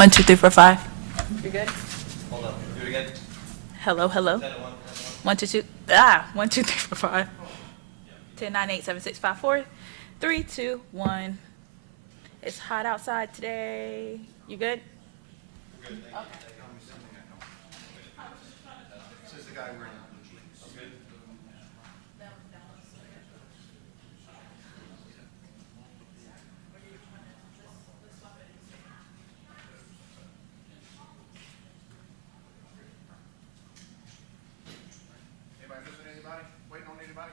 1, 2, 3, 4, 5. You're good? Hold up, do it again. Hello, hello. Is that a one? 1, 2, 2. 1, 2, 3, 4, 5. 10, 9, 8, 7, 6, 5, 4. 3, 2, 1. It's hot outside today. You good? Good, thank you. This is the guy wearing the blue jeans. I'm good. Anybody missing anybody? Waiting on anybody?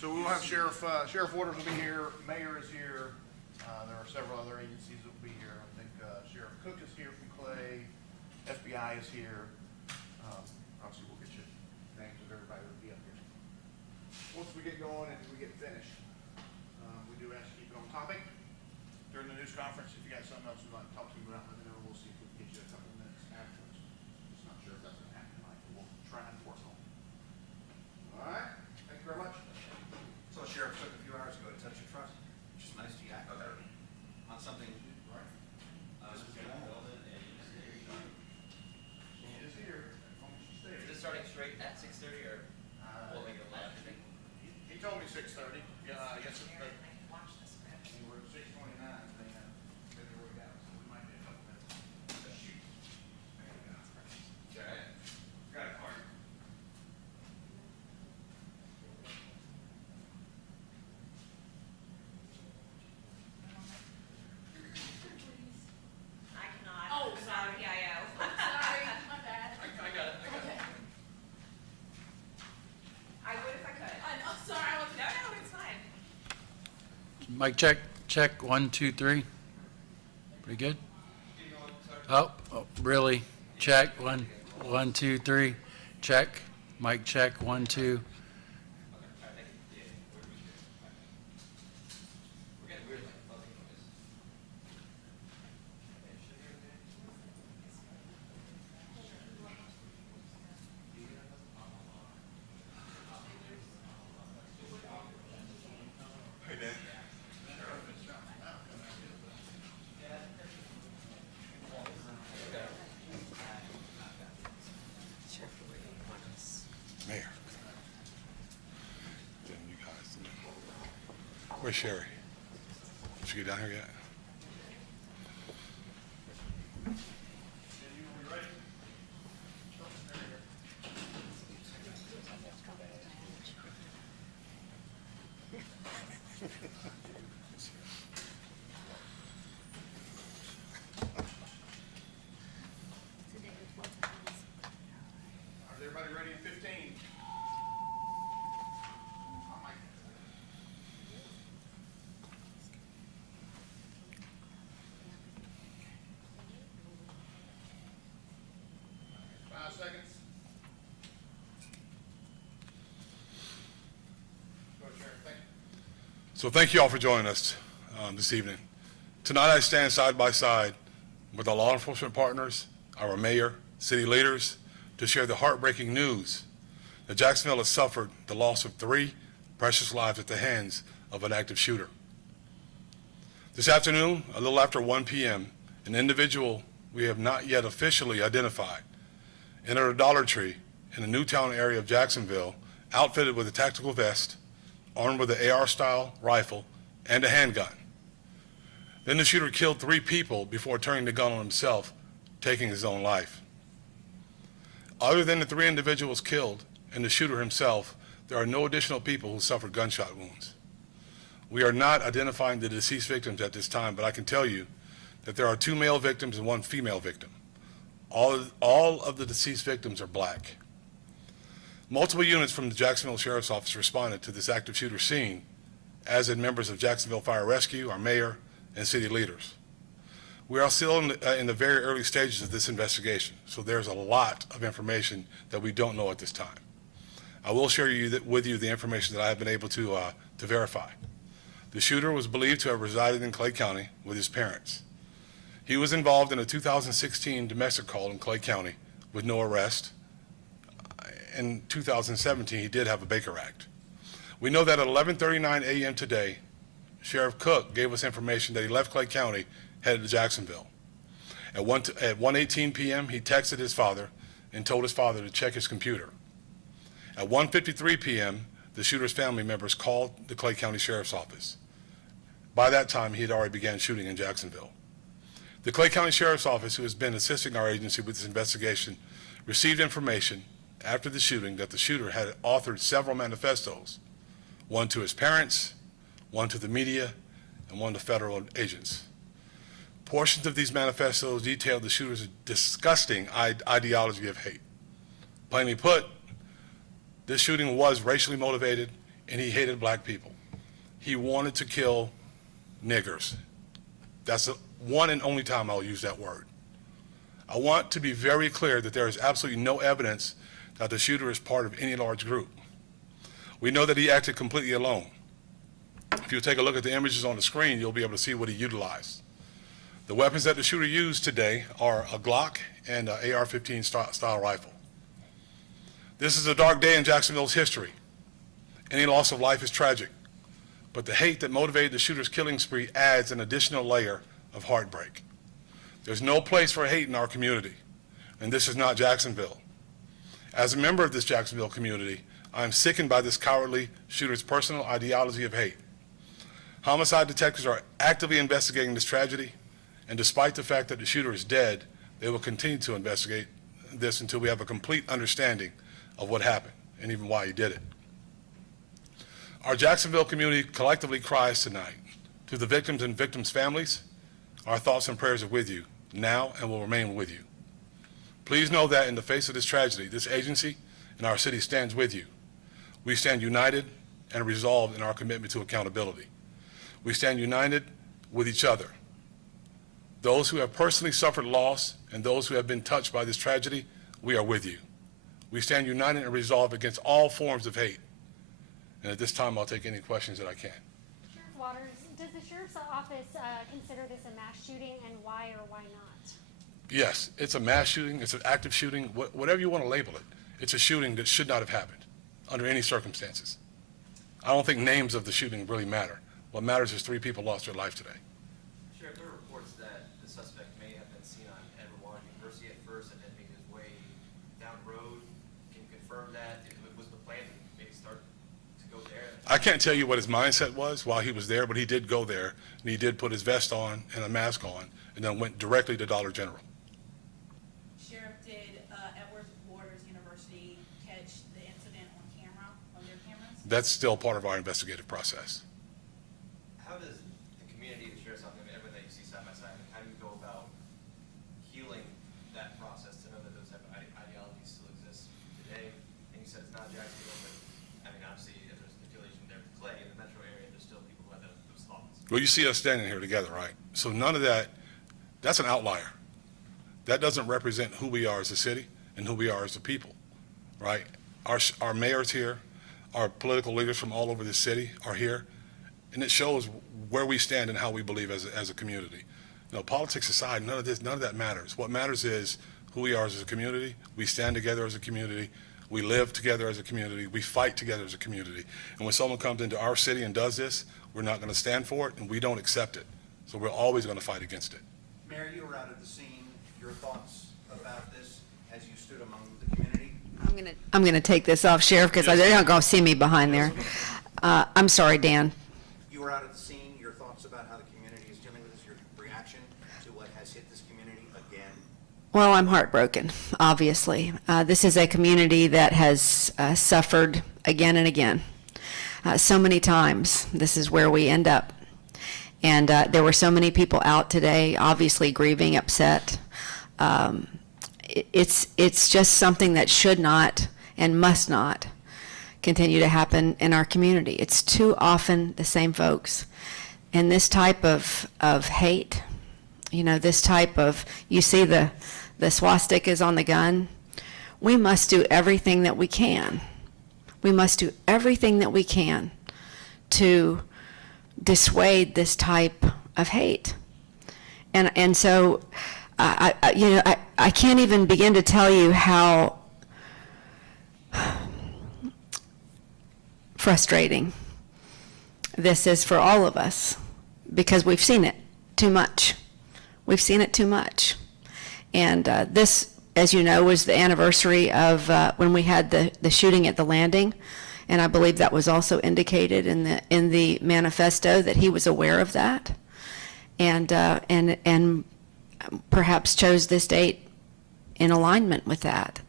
So we will have Sheriff Waters will be here, Mayor is here, there are several other agencies that will be here. I think Sheriff Cook is here from Clay, FBI is here. Obviously, we'll get you names of everybody that will be up here. Once we get going and we get finished, we do ask you to keep it on topic. During the news conference, if you got something else you'd like to talk to me about, let me know. We'll see if we can get you a couple minutes afterwards. Just not sure if that's gonna happen tonight, but we'll try and work on it. All right, thank you very much. So Sheriff took a few hours ago to touch your trust, which is nice to yak on something. Right. She is here, as long as she stays. Is this starting straight at 6:30 or will we go left? He told me 6:30. Yes, sir. We were at 6:29. They figured we got, so we might be a couple minutes. Shoot. Okay. Got it, Mark. I cannot. Oh, sorry, PIO. Sorry, my bad. I got it, I would if I could. I'm sorry, I was. No, no, it's fine. Mic check, 1, 2, 3. Pretty good? Oh, really? Check, 1, 2, 3. Check, mic check, 1, 2. Mayor. Then you guys. Where's Sherry? Did she get down here yet? Is everybody ready in 15? Five seconds. Go ahead, Sheriff. Thank you. So thank you all for joining us this evening. Tonight I stand side by side with our law enforcement partners, our mayor, city leaders, to share the heartbreaking news that Jacksonville has suffered the loss of 3 precious lives at the hands of an active shooter. This afternoon, a little after 1 p.m., an individual we have not yet officially identified entered a Dollar Tree in the Newtown area of Jacksonville, outfitted with a tactical vest, armed with an AR-style rifle, and a handgun. Then the shooter killed 3 people before turning the gun on himself, taking his own life. Other than the 3 individuals killed and the shooter himself, there are no additional people who suffered gunshot wounds. We are not identifying the deceased victims at this time, but I can tell you that there are 2 male victims and 1 female victim. All of the deceased victims are black. Multiple units from the Jacksonville Sheriff's Office responded to this active shooter scene, as did members of Jacksonville Fire Rescue, our mayor, and city leaders. We are still in the very early stages of this investigation, so there's a lot of information that we don't know at this time. I will share with you the information that I have been able to verify. The shooter was believed to have resided in Clay County with his parents. He was involved in a 2016 domestic call in Clay County with no arrest. In 2017, he did have a Baker Act. We know that at 11:39 a.m. today, Sheriff Cook gave us information that he left Clay County, headed to Jacksonville. At 1:18 p.m., he texted his father and told his father to check his computer. At 1:53 p.m., the shooter's family members called the Clay County Sheriff's Office. By that time, he had already began shooting in Jacksonville. The Clay County Sheriff's Office, who has been assisting our agency with this investigation, received information after the shooting that the shooter had authored several manifestos, one to his parents, one to the media, and one to federal agents. Portions of these manifestos detailed the shooter's disgusting ideology of hate. Plainly put, this shooting was racially motivated, and he hated black people. He wanted to kill niggers. That's the one and only time I'll use that word. I want to be very clear that there is absolutely no evidence that the shooter is part of any large group. We know that he acted completely alone. If you take a look at the images on the screen, you'll be able to see what he utilized. The weapons that the shooter used today are a Glock and an AR-15 style rifle. This is a dark day in Jacksonville's history. Any loss of life is tragic, but the hate that motivated the shooter's killing spree adds an additional layer of heartbreak. There's no place for hate in our community, and this is not Jacksonville. As a member of this Jacksonville community, I am sickened by this cowardly shooter's personal ideology of hate. Homicide detectives are actively investigating this tragedy, and despite the fact that the shooter is dead, they will continue to investigate this until we have a complete understanding of what happened and even why he did it. Our Jacksonville community collectively cries tonight. To the victims and victims' families, our thoughts and prayers are with you now and will remain with you. Please know that in the face of this tragedy, this agency and our city stands with you. We stand united and resolved in our commitment to accountability. We stand united with each other. Those who have personally suffered loss and those who have been touched by this tragedy, we are with you. We stand united and resolved against all forms of hate. And at this time, I'll take any questions that I can. Sheriff Waters, does the Sheriff's Office consider this a mass shooting, and why or why not? Yes, it's a mass shooting, it's an active shooting, whatever you want to label it. It's a shooting that should not have happened under any circumstances. I don't think names of the shooting really matter. What matters is 3 people lost their life today. Sheriff, there are reports that the suspect may have been seen on Edward Warren University at first and then made his way down the road. Can you confirm that? Was the plan to maybe start to go there? I can't tell you what his mindset was while he was there, but he did go there, and he did put his vest on and a mask on, and then went directly to Dollar General. Sheriff, did Edward Waters University catch the incident on camera, on their cameras? That's still part of our investigative process. How does the community, the sheriff's office, everyone that you see side by side, how do you go about healing that process to know that those type of ideologies still exist today? And you said it's not Jacksonville, but I mean, obviously, if there's affiliation there with Clay in the metro area, there's still people who have those thoughts. Well, you see us standing here together, right? So none of that, that's an outlier. That doesn't represent who we are as a city and who we are as a people, right? Our mayor's here, our political leaders from all over the city are here, and it shows where we stand and how we believe as a community. You know, politics aside, none of that matters. What matters is who we are as a community. We stand together as a community. We live together as a community. We fight together as a community. And when someone comes into our city and does this, we're not going to stand for it, and we don't accept it. So we're always going to fight against it. Mayor, you were out at the scene. Your thoughts about this as you stood among the community? I'm gonna take this off, Sheriff, because they're not gonna see me behind there. I'm sorry, Dan. You were out at the scene. Your thoughts about how the community is dealing with this, your reaction to what has hit this community again? Well, I'm heartbroken, obviously. This is a community that has suffered again and again. So many times, this is where we end up. And there were so many people out today, obviously grieving, upset. It's just something that should not and must not continue to happen in our community. It's too often the same folks. And this type of hate, you know, this type of, you see the swastikas on the gun, we must do everything that we can. We must do everything that we can to dissuade this type of hate. And so, I can't even begin to tell you how frustrating this is for all of us, because we've seen it too much. We've seen it too much. And this, as you know, was the anniversary of when we had the shooting at the landing, and I believe that was also indicated in the manifesto that he was aware of that, and perhaps chose this date in alignment with that.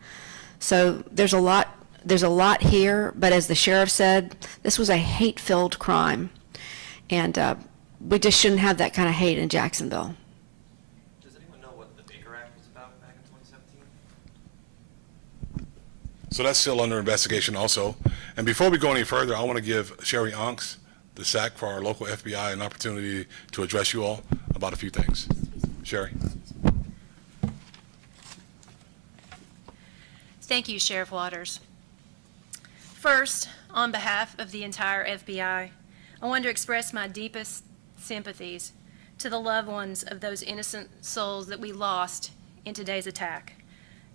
So there's a lot here, but as the sheriff said, this was a hate-filled crime, and we just shouldn't have that kind of hate in Jacksonville. Does anyone know what the Baker Act was about back in 2017? So that's still under investigation also. And before we go any further, I want to give Sherry Onks, the SAC for our local FBI, an opportunity to address you all about a few things. Sherry. Thank you, Sheriff Waters. First, on behalf of the entire FBI, I want to express my deepest sympathies to the loved ones of those innocent souls that we lost in today's attack.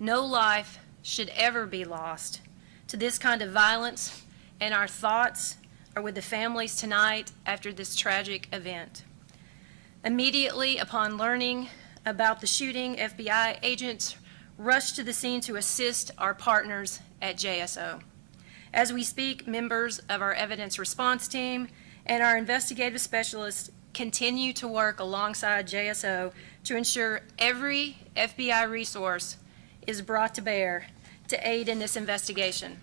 No life should ever be lost to this kind of violence, and our thoughts are with the families tonight after this tragic event. Immediately upon learning about the shooting, FBI agents rushed to the scene to assist our partners at JSO. As we speak, members of our evidence response team and our investigative specialists continue to work alongside JSO to ensure every FBI resource is brought to bear to aid in this investigation.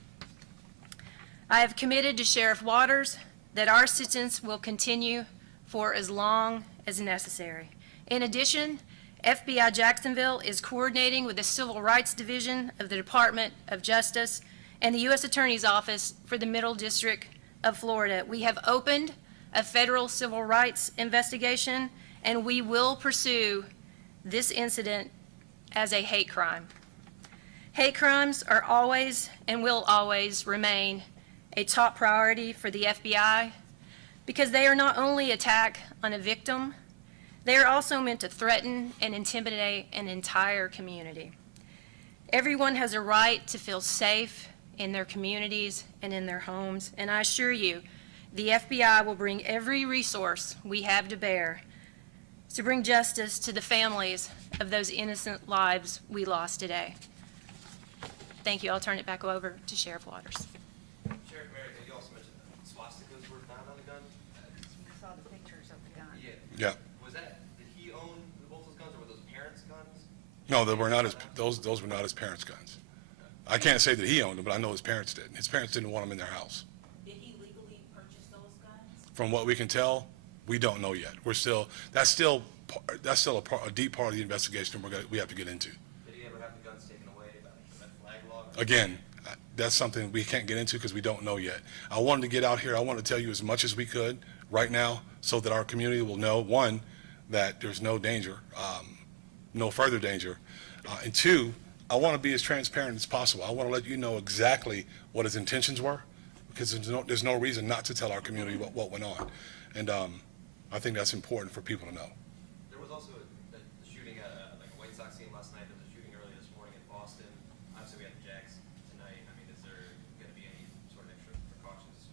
I have committed to Sheriff Waters that our assistance will continue for as long as necessary. In addition, FBI Jacksonville is coordinating with the Civil Rights Division of the Department of Justice and the U.S. Attorney's Office for the Middle District of Florida. We have opened a federal civil rights investigation, and we will pursue this incident as a hate crime. Hate crimes are always and will always remain a top priority for the FBI because they are not only attack on a victim, they are also meant to threaten and intimidate an entire community. Everyone has a right to feel safe in their communities and in their homes, and I assure you, the FBI will bring every resource we have to bear to bring justice to the families of those innocent lives we lost today. Thank you. I'll turn it back over to Sheriff Waters. Sheriff Merritt, you also mentioned that swastikas were found on the gun. I saw the pictures of the gun. Yeah. Yeah. Did he own both those guns, or were those parents' guns? No, they were not his, those were not his parents' guns. I can't say that he owned them, but I know his parents did. His parents didn't want them in their house. Did he legally purchase those guns? From what we can tell, we don't know yet. That's still a deep part of the investigation we have to get into. Did he ever have the guns taken away by the red flag law? Again, that's something we can't get into because we don't know yet. I wanted to get out here. I want to tell you as much as we could right now so that our community will know, one, that there's no danger, no further danger, and two, I want to be as transparent as possible. I want to let you know exactly what his intentions were because there's no reason not to tell our community what went on. And I think that's important for people to know. There was also the shooting at like a White Sox game last night. There was a shooting earlier this morning in Boston. Obviously, we had the Jags tonight. I mean, is there going to be any sort of extra precautions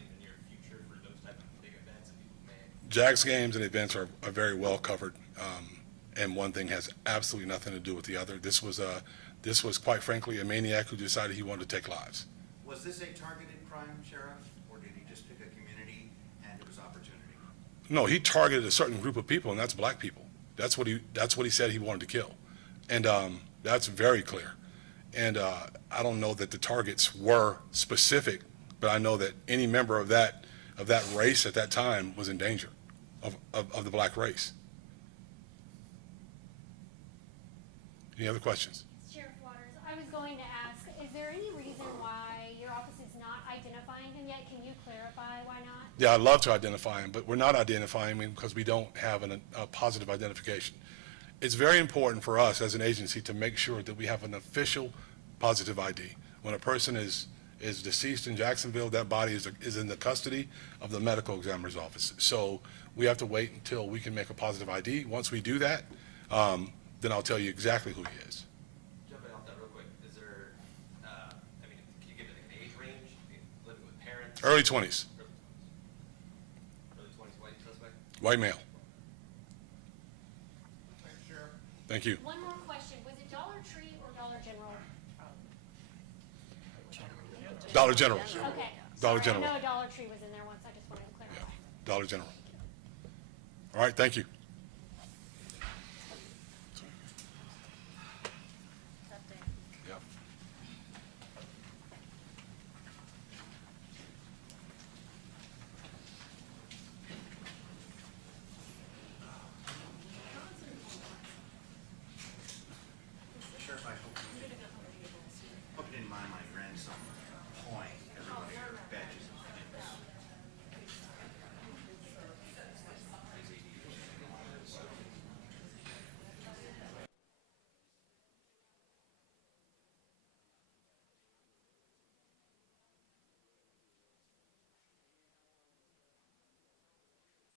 in the near future for those type of big events that people may? Jags games and events are very well covered, and one thing has absolutely nothing to do with the other. This was quite frankly a maniac who decided he wanted to take lives. Was this a targeted crime, Sheriff, or did he just pick a community and it was opportunity? No, he targeted a certain group of people, and that's black people. That's what he said he wanted to kill, and that's very clear. And I don't know that the targets were specific, but I know that any member of that race at that time was in danger of the black race. Any other questions? Sheriff Waters, I was going to ask, is there any reason why your office is not identifying him yet? Can you clarify why not? Yeah, I'd love to identify him, but we're not identifying him because we don't have a positive identification. It's very important for us as an agency to make sure that we have an official positive ID. When a person is deceased in Jacksonville, that body is in the custody of the medical examiner's office. So we have to wait until we can make a positive ID. Once we do that, then I'll tell you exactly who he is. Jumping off that real quick, is there, I mean, can you give it like an age range? Living with parents? Early 20s. White male. Thanks, Sheriff. Thank you. One more question, was it Dollar Tree or Dollar General? Dollar General. Okay. Dollar Sorry, General. I know a Dollar Tree was in there once, I just wanted to clarify. Dollar General. All right, thank you.